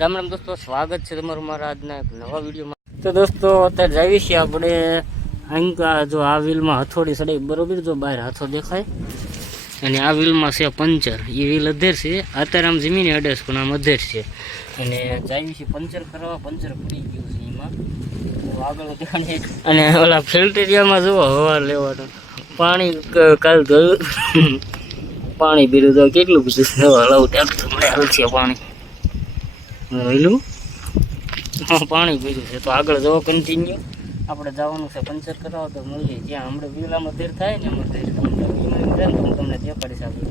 રામ રામ દોસ્તો, સ્વાગત છે તમારું મારા આજના એક નવા વિડીયોમાં। તો દોસ્તો અત્યારે જાવી છીએ આપણે અંકા, જો આ વ્હીલમાં હથોડી સડાઈ બરોબર, જો બહાર હાથો દેખાય, અને આ વ્હીલમાં છે પંચર, એ વ્હીલ અધેર છે, અત્યારે આમ જમીને અડેસ પણ આમ અધેર છે, અને જાવી છીએ પંચર કરવા, પંચર પડી ગયું છે એમાં, તો આગળ દેખાણી। અને ઓલા ફિલ્ટરિયામાં જુઓ હવા લેવાનું પાણી, કાલ ગયું પાણી પીરું તો કેટલું બધું હલાવું ત્યાં મળે હાલ છે પાણી વહેલું પાણી પીર્યું છે। તો આગળ જવો કન્ટિન્યુ, આપણે જવાનું છે પંચર કરાવવા, તો મળીએ જ્યાં હમણાં વ્હીલામાં દેર થાય ને એમાં હું તમને દેખાડીશ આપણે।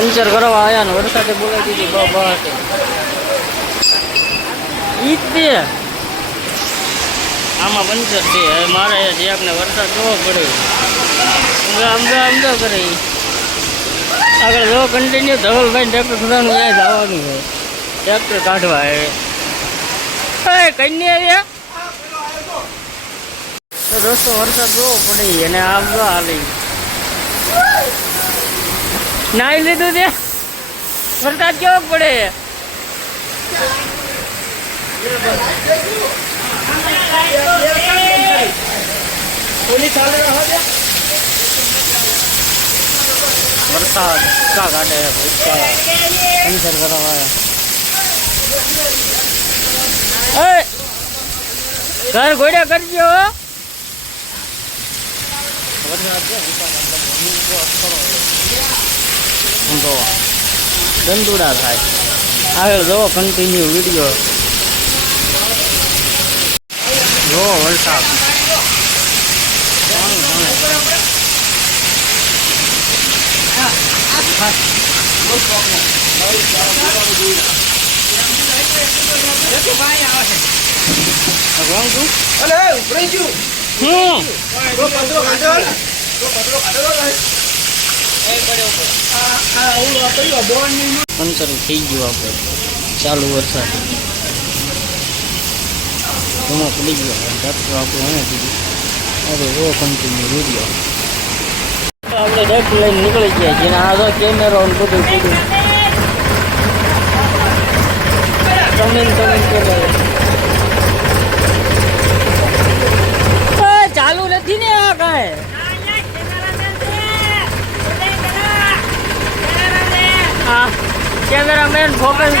પંચર કરવા આવ્યા ને વરસાદે બોલાવી દીધી બહાર ઈ જ દે આમાં પંચર છે। હવે મારે જે આપણે વરસાદ જોવો પડે અમદા કરે આગળ જો કન્ટિન્યુ ધવલભાઈ ટ્રેક્ટર ખુદાનું ક્યાંય જવાનું છે, ટ્રેક્ટર કાઢવા આવે કઈ આવ્યા। તો દોસ્તો વરસાદ જોવો પડે અને આમ જો હાલી નાઈ લીધું તે વરસાદ કેવો પડે વરસાદ કા કાઢે પંચર કરવા ઘર ઘોડ્યા કરજો દંડુડા થાય। આગળ જોવો કન્ટિન્યુ વિડીયો જોવો વરસાદ પંચર થઈ ગયું આપણે ચાલુ વરસાદ એમાં પડી ગયો ડૉક્ટર આપણું એને કીધું હવે રો કન્ટિન્યુ વિડીયો આપણે ડેક લઈને નીકળી ગયા જેને આ તો કેમેરો બધું કીધું ચાલુ નથી ને આ કાંઈ કેમેરામેન ફોકસ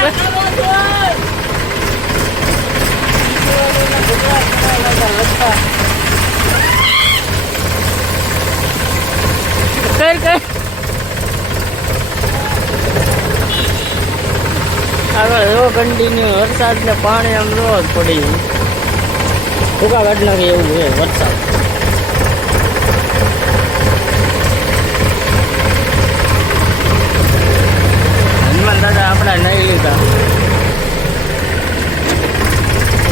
આગળ જો કન્ટિન્યુ વરસાદ ને પાણી આમ જો જ પડી ટૂંકા કાઢ નાખે એવું છે વરસાદ। દાદા આપણા નહીં લીધા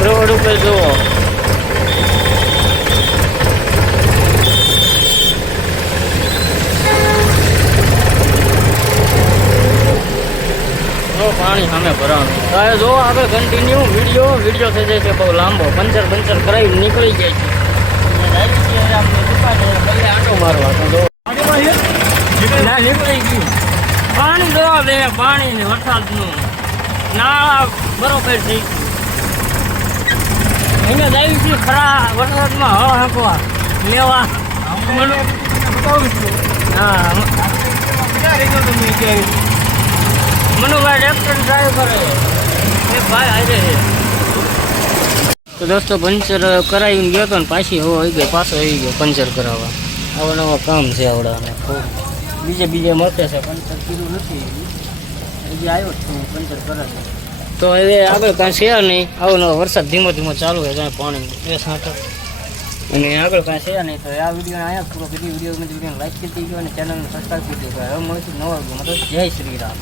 રોડ ઉપર જુઓ પાણી સામે ભરવાનું। હવે જો આગળ કન્ટિન્યુ વિડીયો થઈ જાય છે બહુ લાંબો, પંચર કરાવી નીકળી જાય છે આટો મારવા તો ના નીકળી ગયું પાણી જોવા દે, પાણી ને વરસાદનું નાળા બરોબર થઈ ગયું। અહીંયા જાય છે ખરા વરસાદમાં હવા હાંકવા લેવા હા મનુભાઈ ટ્રેક્ટર ડ્રાઈવ કરે એક ભાઈ હાજર છે। તો દોસ્તો પંચર કરાવીને ગયો હતો ને પાછી હવા આવી ગઈ, પાછો આવી ગયો પંચર કરાવવા। આવા નવા કામ છે આવડાને, બીજે મળે છે પંચર કીધું નથી હજી આવ્યો જ છું પંચર કરાવી। તો હવે આગળ કાંઈ છે નહીં, આવો નવો વરસાદ ધીમો ચાલુ છે કાંઈ પાણી એ સાંઠો, અને આગળ કાંઈ છે નહીં। તો આ વિડીયો અહીંયા પૂરો કરી, વિડીયોને લાઈક કરી દીધો અને ચેનલને સબસ્ક્રાઈબ કરી દીધો। હવે મળીશું નવા વિડીયોમાં। તો જય શ્રી રામ।